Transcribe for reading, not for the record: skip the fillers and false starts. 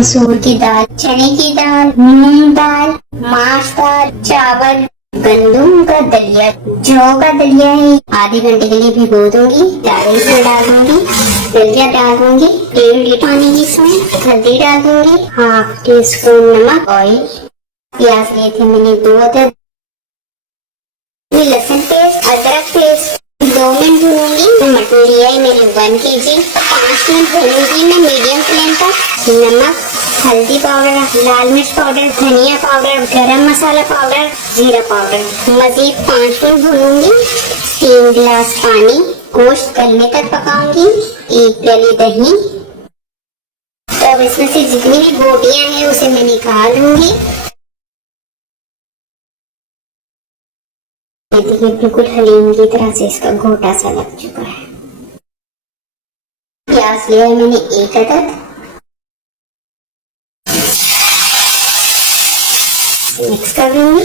मसूर की दाल, चने की दाल, मूंग दाल, माश दाल, चावल, गंदम का दलिया, जौ का दलिया है। आधे घंटे के लिए भिगो दूंगी, दाल इसमें डाल दूंगी, दलिया डाल दूंगी, 1.5 लीटर पानी इसमें, हल्दी डाल दूंगी, 1/2 टीस्पून नमक, ऑयल। प्याज लिए थे मैंने 2 अदरक, लहसुन पेस्ट, अदरक पेस्ट, 2 मिनट भूनूंगी। मटन लिया है मैंने 1 kg, 5 मिनट भूनूंगी मैं मीडियम फ्लेम पर। नमक, हल्दी पाउडर, लाल मिर्च पाउडर, धनिया पाउडर, गरम मसाला पाउडर, जीरा पाउडर। मजीद 5 मिनट भूनूंगी। 3 गिलास पानी, गोश्त गलने तक पकाऊंगी। 1 प्याली दही। तो अब इसमें से जितनी भी बोटियां हैं उसे मैं निकाल लूंगी। देखिए बिल्कुल हलीम की तरह से इसका घोटा सा लग चुका है। प्याज लिया है मैंने 1 अदद, मिक्स कर लूंगी।